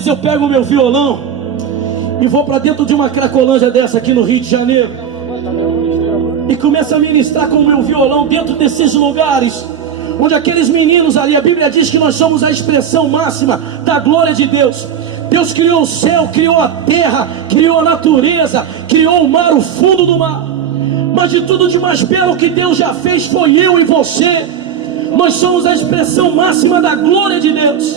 vezes eu pego o meu violão e vou para dentro de uma cracolândia dessa aqui no Rio de Janeiro e começo a ministrar com o meu violão dentro desses lugares onde aqueles meninos ali, a Bíblia diz que nós somos a expressão máxima da glória de Deus. Deus criou o céu, criou a terra, criou a natureza, criou o mar, o fundo do mar. Mas de tudo de mais belo que Deus já fez foi eu e você. Nós somos a expressão máxima da glória de Deus.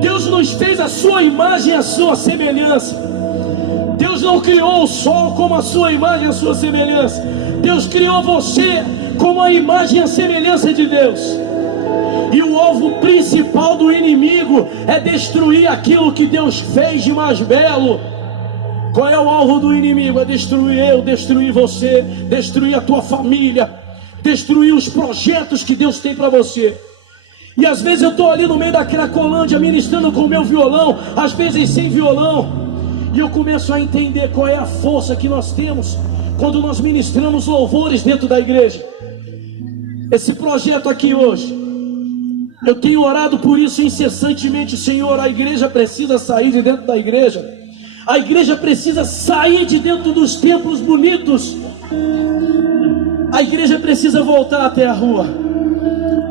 Deus nos fez a sua imagem e a sua semelhança. Deus não criou o sol como a sua imagem e a sua semelhança. Deus criou você como a imagem e a semelhança de Deus. E o alvo principal do inimigo é destruir aquilo que Deus fez de mais belo. Qual é o alvo do inimigo? É destruir eu, destruir você, destruir a tua família, destruir os projetos que Deus tem para você. E às vezes eu estou ali no meio da Cracolândia ministrando com o meu violão, às vezes sem violão, e eu começo a entender qual é a força que nós temos quando nós ministramos louvores dentro da igreja. Esse projeto aqui hoje, eu tenho orado por isso incessantemente. Senhor, a igreja precisa sair de dentro da igreja. A igreja precisa sair de dentro dos templos bonitos. A igreja precisa voltar até a rua.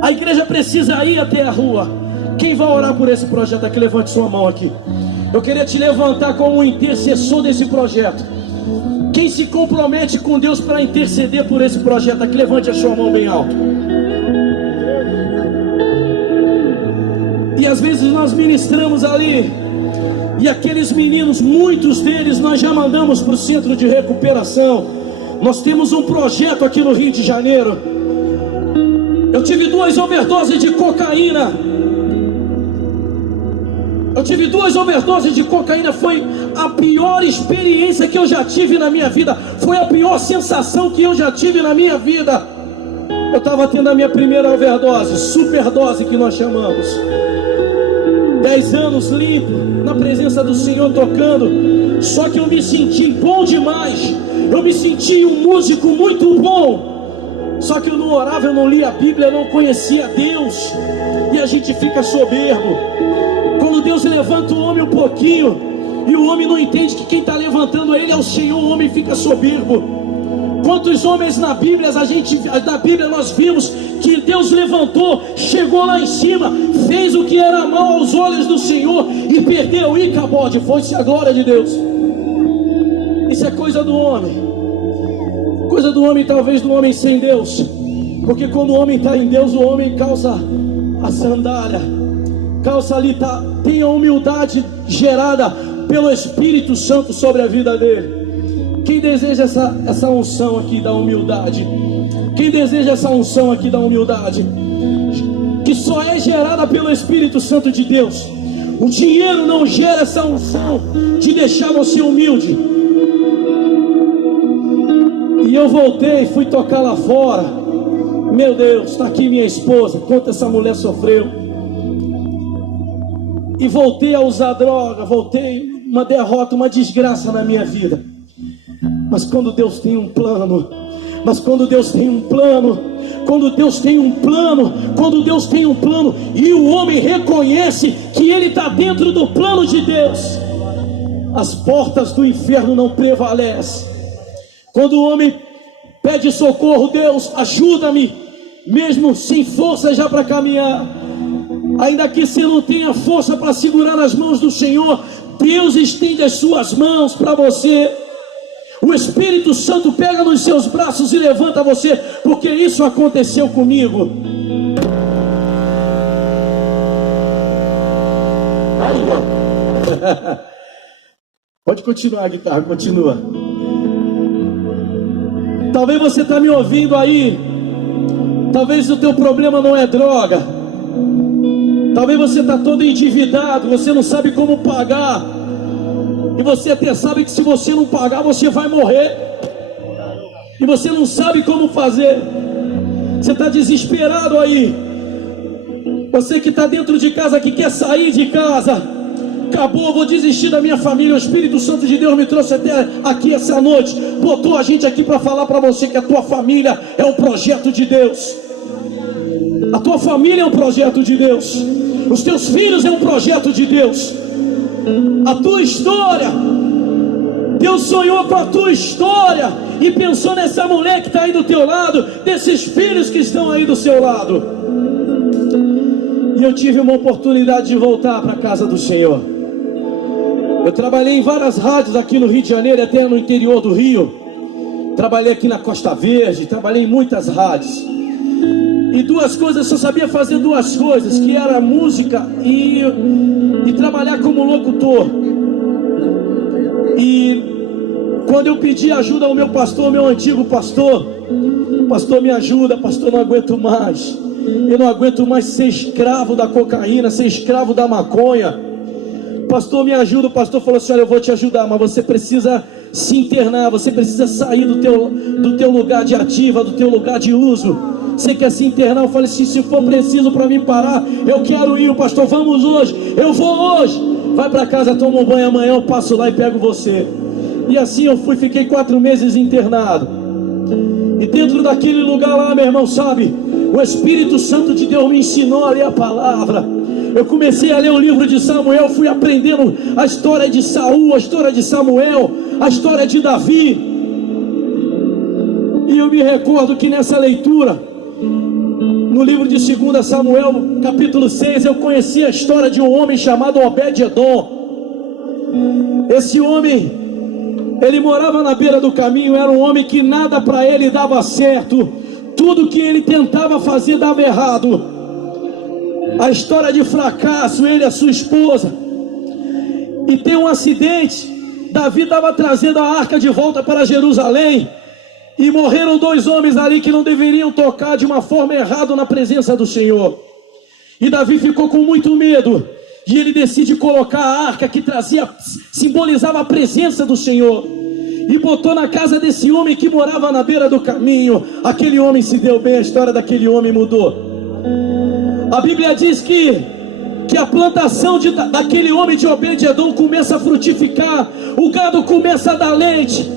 A igreja precisa ir até a rua. Quem vai orar por esse projeto aqui? Levante sua mão aqui. Eu queria te levantar como um intercessor desse projeto. Quem se compromete com Deus para interceder por esse projeto aqui? Levante a sua mão bem alto. E às vezes nós ministramos ali, e aqueles meninos, muitos deles nós já mandamos para o centro de recuperação. Nós temos um projeto aqui no Rio de Janeiro. Eu tive 2 overdoses de cocaína. Foi a pior experiência que eu já tive na minha vida. Foi a pior sensação que eu já tive na minha vida. Eu estava tendo a minha primeira overdose, superdose que nós chamamos. 10 anos limpo, na presença do Senhor tocando. Só que eu me senti bom demais. Eu me senti um músico muito bom. Só que eu não orava, eu não lia a Bíblia, eu não conhecia Deus. E a gente fica soberbo. Quando Deus levanta o homem um pouquinho, e o homem não entende que quem está levantando ele é o Senhor, o homem fica soberbo. Quantos homens na Bíblia nós vimos que Deus levantou, chegou lá em cima, fez o que era mal aos olhos do Senhor e perdeu, e acabou, foi-se a glória de Deus. Isso é coisa do homem. Coisa do homem, talvez do homem sem Deus. Porque quando o homem está em Deus, o homem calça a sandália, calça ali, tem a humildade gerada pelo Espírito Santo sobre a vida dele. Quem deseja essa unção aqui da humildade? Quem deseja essa unção aqui da humildade? Que só é gerada pelo Espírito Santo de Deus. O dinheiro não gera essa unção de deixar você humilde. E eu voltei, fui tocar lá fora. Meu Deus, está aqui minha esposa, quanto essa mulher sofreu. E voltei a usar droga, voltei uma derrota, uma desgraça na minha vida. Mas quando Deus tem um plano, quando Deus tem um plano, e o homem reconhece que ele está dentro do plano de Deus, as portas do inferno não prevalecem. Quando o homem pede socorro, Deus, ajuda-me, mesmo sem força já para caminhar, ainda que você não tenha força para segurar as mãos do Senhor, Deus estende as suas mãos para você. O Espírito Santo pega nos seus braços e levanta você, porque isso aconteceu comigo. Pode continuar a guitarra, continua. Talvez você está me ouvindo aí. Talvez o teu problema não é droga. Talvez você está todo endividado, você não sabe como pagar. E você até sabe que se você não pagar, você vai morrer. E você não sabe como fazer. Você está desesperado aí. Você que está dentro de casa, que quer sair de casa. Acabou, vou desistir da minha família. O Espírito Santo de Deus me trouxe até aqui essa noite. Botou a gente aqui para falar para você que a tua família é um projeto de Deus. A tua família é um projeto de Deus. Os teus filhos é um projeto de Deus. A tua história, Deus sonhou com a tua história e pensou nessa mulher que está aí do teu lado, desses filhos que estão aí do seu lado. E eu tive uma oportunidade de voltar para a casa do Senhor. Eu trabalhei em várias rádios aqui no Rio de Janeiro, até no interior do Rio. Trabalhei aqui na Costa Verde, trabalhei em muitas rádios. E duas coisas, eu só sabia fazer duas coisas, que era música e trabalhar como locutor. E quando eu pedi ajuda ao meu pastor, meu antigo pastor, pastor, me ajuda, pastor, não aguento mais. Eu não aguento mais ser escravo da cocaína, ser escravo da maconha. Pastor, me ajuda. O pastor falou assim: olha, eu vou te ajudar, mas você precisa se internar, você precisa sair do teu lugar de ativa, do teu lugar de uso. Você quer se internar? Eu falei assim: se for preciso para mim parar, eu quero ir. O pastor, vamos hoje, eu vou hoje. Vai para casa, toma um banho, amanhã eu passo lá e pego você. E assim eu fui, fiquei 4 meses internado. E dentro daquele lugar lá, meu irmão, sabe, o Espírito Santo de Deus me ensinou a ler a palavra. Eu comecei a ler o livro de Samuel, fui aprendendo a história de Saul, a história de Samuel, a história de Davi. E eu me recordo que nessa leitura, no livro de 2 Samuel, capítulo 6, eu conheci a história de um homem chamado Obed-Edom. Esse homem, ele morava na beira do caminho, era um homem que nada para ele dava certo, tudo que ele tentava fazer dava errado. A história de fracasso, ele e a sua esposa. E tem um acidente, Davi estava trazendo a arca de volta para Jerusalém, e morreram 2 homens ali que não deveriam tocar de uma forma errada na presença do Senhor. E Davi ficou com muito medo, e ele decide colocar a arca que simbolizava a presença do Senhor, e botou na casa desse homem que morava na beira do caminho. Aquele homem se deu bem, a história daquele homem mudou. A Bíblia diz que a plantação daquele homem de Obed-Edom começa a frutificar, o gado começa a dar leite.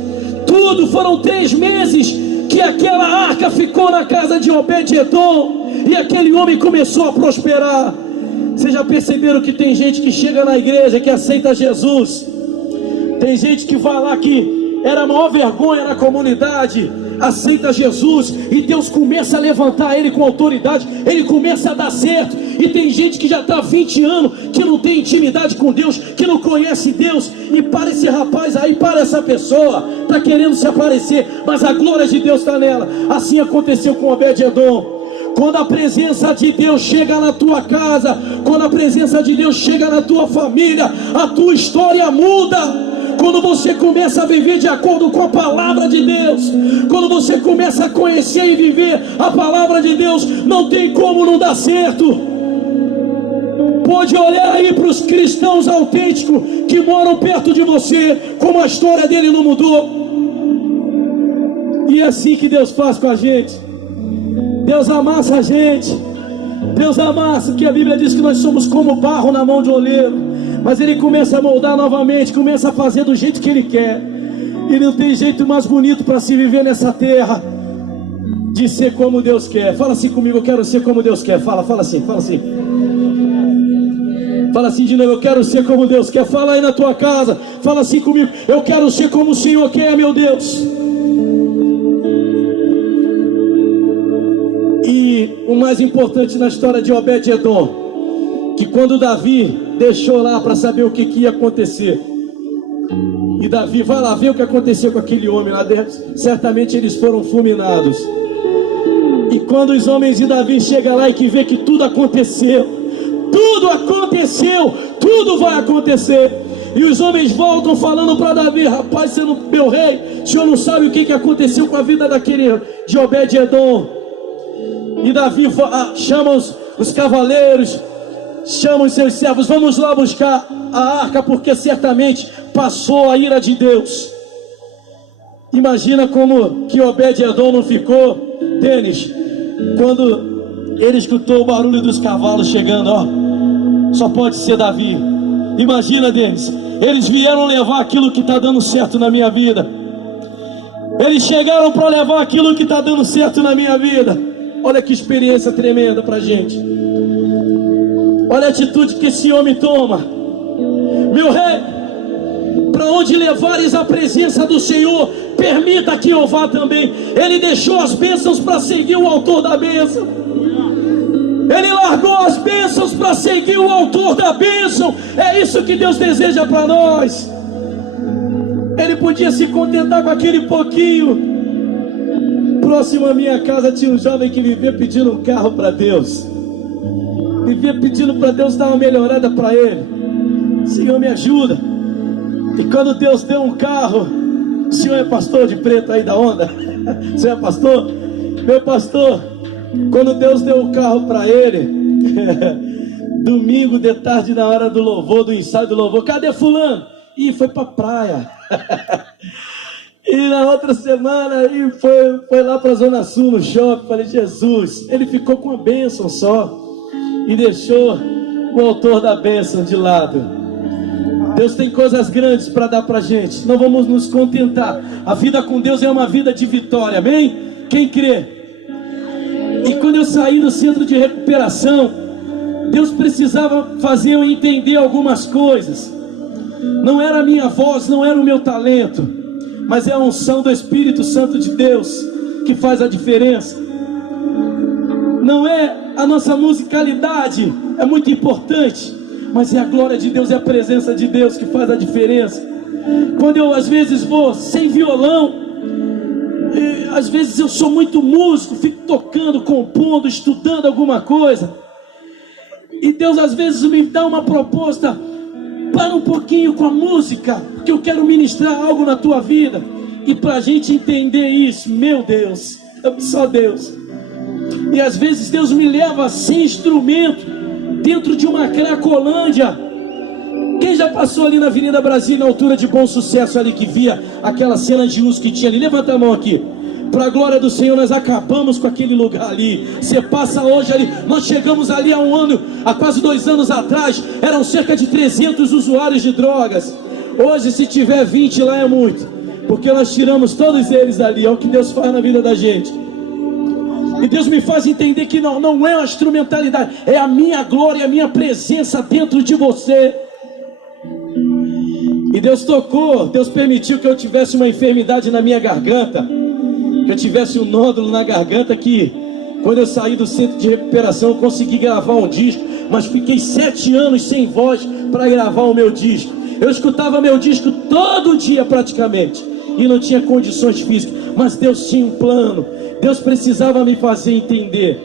Tudo, foram 3 meses que aquela arca ficou na casa de Obed-Edom, e aquele homem começou a prosperar. Vocês já perceberam que tem gente que chega na igreja, que aceita Jesus? Tem gente que vai lá que era a maior vergonha na comunidade, aceita Jesus, e Deus começa a levantar ele com autoridade, ele começa a dar certo. E tem gente que já está há 20 anos, que não tem intimidade com Deus, que não conhece Deus, e para esse rapaz aí, para essa pessoa, está querendo se aparecer, mas a glória de Deus está nela. Assim aconteceu com Obed-Edom. Quando a presença de Deus chega na tua casa, quando a presença de Deus chega na tua família, a tua história muda. Quando você começa a viver de acordo com a palavra de Deus, quando você começa a conhecer e viver a palavra de Deus, não tem como não dar certo. Pode olhar aí para os cristãos autênticos que moram perto de você, como a história dele não mudou. E é assim que Deus faz com a gente. Deus amassa a gente. Deus amassa, porque a Bíblia diz que nós somos como barro na mão de oleiro. Mas ele começa a moldar novamente, começa a fazer do jeito que ele quer. E não tem jeito mais bonito para se viver nessa terra de ser como Deus quer. Fala assim comigo: eu quero ser como Deus quer. Fala assim, fala assim. Fala assim de novo: eu quero ser como Deus quer. Fala aí na tua casa, fala assim comigo: eu quero ser como o Senhor quer, meu Deus. E o mais importante na história de Obed-Edom, que quando Davi deixou lá para saber o que ia acontecer, e Davi vai lá ver o que aconteceu com aquele homem lá dentro, certamente eles foram fulminados. E quando os homens de Davi chegam lá e que vê que tudo aconteceu, tudo vai acontecer, e os homens voltam falando para Davi: rapaz, você não, meu rei, o senhor não sabe o que aconteceu com a vida daquele de Obed-Edom. E Davi chama os cavaleiros, chama os seus servos: vamos lá buscar a arca, porque certamente passou a ira de Deus. Imagina como que Obed-Edom não ficou, Denis, quando ele escutou o barulho dos cavalos chegando. Ó, só pode ser Davi. Imagina, Denis, eles vieram levar aquilo que está dando certo na minha vida. Eles chegaram para levar aquilo que está dando certo na minha vida. Olha que experiência tremenda para a gente. Olha a atitude que esse homem toma. Meu rei, para onde levares a presença do Senhor, permita que eu vá também. Ele deixou as bênçãos para seguir o autor da bênção. Ele largou as bênçãos para seguir o autor da bênção. É isso que Deus deseja para nós. Ele podia se contentar com aquele pouquinho. Próximo à minha casa tinha um jovem que vivia pedindo um carro para Deus. Vivia pedindo para Deus dar uma melhorada para ele. Senhor, me ajuda. E quando Deus deu um carro, o senhor é pastor de preto aí da onda? O senhor é pastor? Meu pastor, quando Deus deu o carro para ele, domingo de tarde, na hora do louvor, do ensaio do louvor, cadê fulano? Ih, foi pra praia. E na outra semana aí foi lá pra Zona Sul, no shopping. Falei, Jesus, ele ficou com a bênção só e deixou o autor da bênção de lado. Deus tem coisas grandes para dar pra gente. Não vamos nos contentar. A vida com Deus é uma vida de vitória, amém? Quem crê? E quando eu saí do centro de recuperação, Deus precisava fazer eu entender algumas coisas. Não era a minha voz, não era o meu talento, mas é a unção do Espírito Santo de Deus que faz a diferença. Não é a nossa musicalidade, é muito importante, mas é a glória de Deus, é a presença de Deus que faz a diferença. Quando eu às vezes vou sem violão, às vezes eu sou muito músico, fico tocando, compondo, estudando alguma coisa, e Deus às vezes me dá uma proposta: para um pouquinho com a música, porque eu quero ministrar algo na tua vida. E para a gente entender isso, meu Deus, só Deus. E às vezes Deus me leva sem instrumento, dentro de uma cracolândia. Quem já passou ali na Avenida Brasil, na altura de Bom Sucesso, ali que via aquela cena de uso que tinha ali? Levanta a mão aqui. Para a glória do Senhor, nós acabamos com aquele lugar ali. Você passa hoje ali. Nós chegamos ali há um ano, há quase 2 anos atrás, eram cerca de 300 usuários de drogas. Hoje, se tiver 20 lá, é muito, porque nós tiramos todos eles ali. É o que Deus faz na vida da gente. E Deus me faz entender que não é a instrumentalidade, é a minha glória, a minha presença dentro de você. E Deus tocou, Deus permitiu que eu tivesse uma enfermidade na minha garganta, que eu tivesse um nódulo na garganta, que quando eu saí do centro de recuperação eu consegui gravar um disco, mas fiquei 7 anos sem voz para gravar o meu disco. Eu escutava meu disco todo dia praticamente, e não tinha condições físicas, mas Deus tinha um plano, Deus precisava me fazer entender.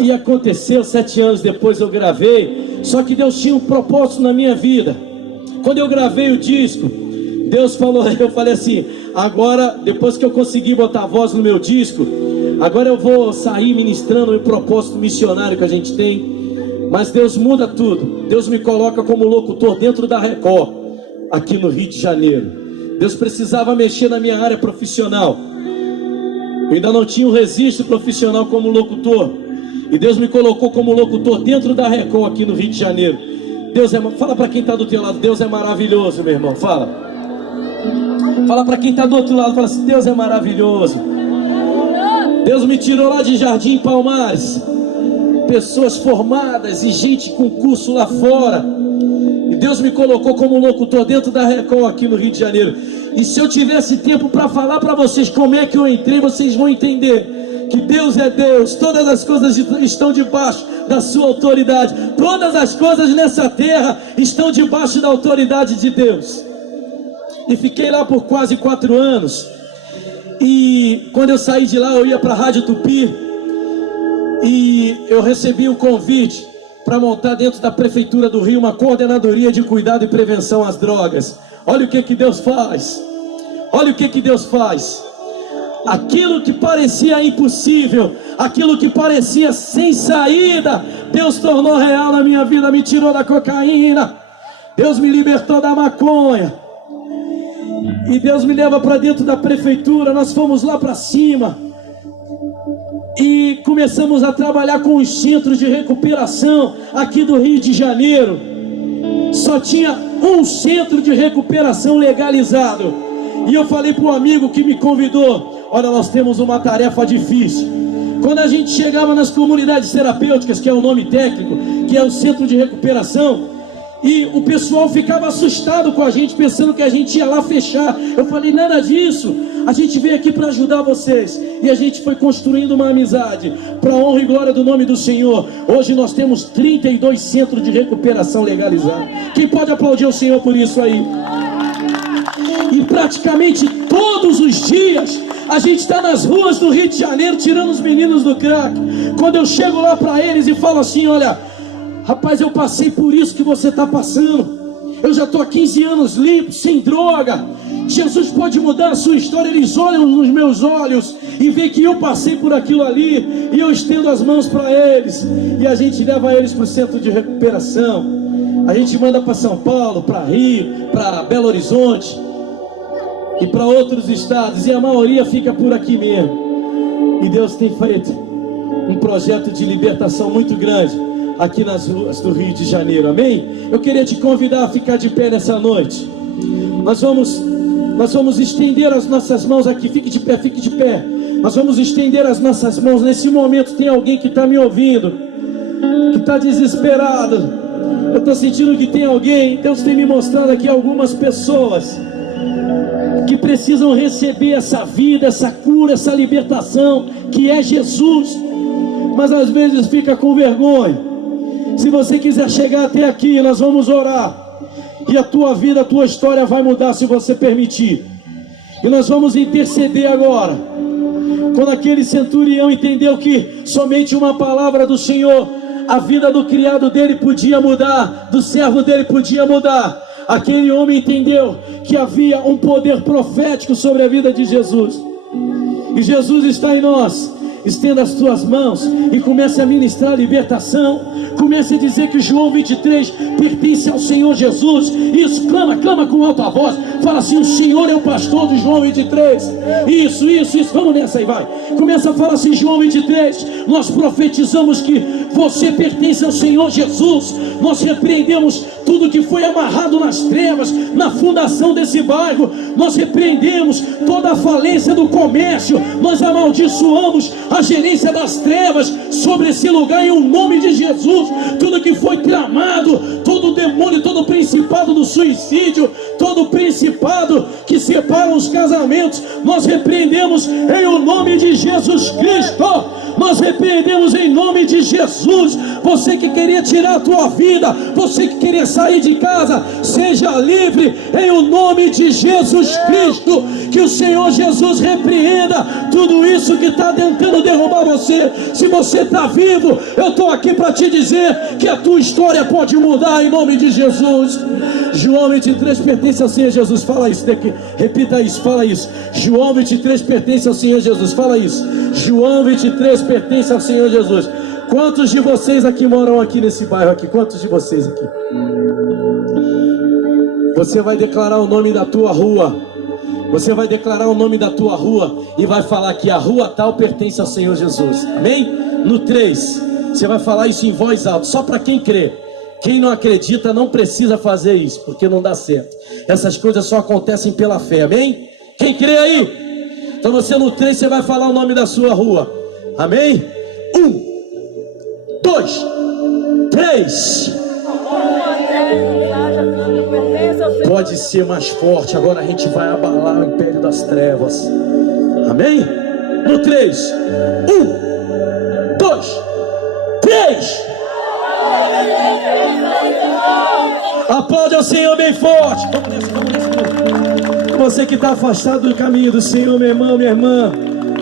E aconteceu, 7 anos depois eu gravei, só que Deus tinha um propósito na minha vida. Quando eu gravei o disco, Deus falou, eu falei assim: agora, depois que eu consegui botar a voz no meu disco, agora eu vou sair ministrando o propósito missionário que a gente tem. Mas Deus muda tudo. Deus me coloca como locutor dentro da Record, aqui no Rio de Janeiro. Deus precisava mexer na minha área profissional. Eu ainda não tinha um registro profissional como locutor, e Deus me colocou como locutor dentro da Record aqui no Rio de Janeiro. Deus é, fala para quem está do teu lado, Deus é maravilhoso, meu irmão. Fala para quem está do outro lado, fala assim: Deus é maravilhoso. Deus me tirou lá de Jardim Palmares, pessoas formadas e gente com curso lá fora, e Deus me colocou como locutor dentro da Record aqui no Rio de Janeiro. E se eu tivesse tempo para falar para vocês como é que eu entrei, vocês vão entender que Deus é Deus. Todas as coisas estão debaixo da sua autoridade. Todas as coisas nessa terra estão debaixo da autoridade de Deus. E fiquei lá por quase 4 anos. E quando eu saí de lá, eu ia para a Rádio Tupi, e eu recebi um convite para montar dentro da Prefeitura do Rio uma coordenadoria de cuidado e prevenção às drogas. Olha o que Deus faz. Olha o que Deus faz. Aquilo que parecia impossível, aquilo que parecia sem saída, Deus tornou real na minha vida. Me tirou da cocaína, Deus me libertou da maconha, e Deus me leva para dentro da prefeitura. Nós fomos lá para cima e começamos a trabalhar com os centros de recuperação aqui do Rio de Janeiro. Só tinha um centro de recuperação legalizado, e eu falei para o amigo que me convidou: olha, nós temos uma tarefa difícil. Quando a gente chegava nas comunidades terapêuticas, que é o nome técnico, que é o centro de recuperação, E o pessoal ficava assustado com a gente, pensando que a gente ia lá fechar. Eu falei, nada disso, a gente veio aqui para ajudar vocês. E a gente foi construindo uma amizade, para a honra e glória do nome do Senhor. Hoje nós temos 32 centros de recuperação legalizados. Quem pode aplaudir o Senhor por isso aí? E praticamente todos os dias a gente está nas ruas do Rio de Janeiro tirando os meninos do crack. Quando eu chego lá para eles e falo assim, olha, rapaz, eu passei por isso que você está passando. Eu já estou há 15 anos limpo, sem droga. Jesus pode mudar a sua história. Eles olham nos meus olhos e veem que eu passei por aquilo ali, e eu estendo as mãos para eles, e a gente leva eles para o centro de recuperação. A gente manda para São Paulo, para Rio, para Belo Horizonte e para outros estados, e a maioria fica por aqui mesmo. E Deus tem feito um projeto de libertação muito grande aqui nas ruas do Rio de Janeiro, amém? Eu queria te convidar a ficar de pé nessa noite. Nós vamos estender as nossas mãos aqui. Fique de pé, fique de pé. Nós vamos estender as nossas mãos. Nesse momento tem alguém que está me ouvindo, que está desesperado. Eu estou sentindo que tem alguém. Deus tem me mostrado aqui algumas pessoas que precisam receber essa vida, essa cura, essa libertação que é Jesus, mas às vezes fica com vergonha. Se você quiser chegar até aqui, nós vamos orar, e a tua vida, a tua história vai mudar se você permitir. E nós vamos interceder agora. Quando aquele centurião entendeu que somente uma palavra do Senhor, a vida do criado dele podia mudar, do servo dele podia mudar, aquele homem entendeu que havia um poder profético sobre a vida de Jesus. E Jesus está em nós. Estenda as tuas mãos e comece a ministrar a libertação. Comece a dizer que João 23 pertence ao Senhor Jesus. Isso, clama com alta voz. Fala assim, o Senhor é o pastor de João 23. Isso, vamos nessa aí, vai. Começa a falar assim, João 23. Nós profetizamos que você pertence ao Senhor Jesus. Nós repreendemos tudo que foi amarrado nas trevas, na fundação desse bairro. Nós repreendemos toda a falência do comércio. Nós amaldiçoamos a gerência das trevas sobre esse lugar em o nome de Jesus. Tudo que foi tramado, todo demônio, todo principado do suicídio, todo principado que separa os casamentos, nós repreendemos em o nome de Jesus Cristo. Nós repreendemos em nome de Jesus. Você que queria tirar a tua vida, você que queria sair de casa, seja livre em o nome de Jesus Cristo. Que o Senhor Jesus repreenda tudo isso que está tentando derrubar você. Se você está vivo, eu estou aqui para te dizer que a tua história pode mudar em nome de Jesus. João 23 pertence ao Senhor Jesus. Fala isso daqui, repita isso, fala isso. João 23 pertence ao Senhor Jesus. Fala isso. João 23 pertence ao Senhor Jesus. Quantos de vocês aqui moram aqui nesse bairro aqui? Quantos de vocês aqui? Você vai declarar o nome da tua rua. Você vai declarar o nome da tua rua e vai falar que a rua tal pertence ao Senhor Jesus. Amém? No 3, você vai falar isso em voz alta, só para quem crê. Quem não acredita não precisa fazer isso, porque não dá certo. Essas coisas só acontecem pela fé, amém? Quem crê aí? Então você no 3, você vai falar o nome da sua rua. Amém? 1, 2, 3. Pode ser mais forte. Agora a gente vai abalar o império das trevas. Amém? No 3. 1, 2, 3. Aplaude ao Senhor bem forte. Vamos nessa. Você que está afastado do caminho do Senhor, meu irmão, minha irmã,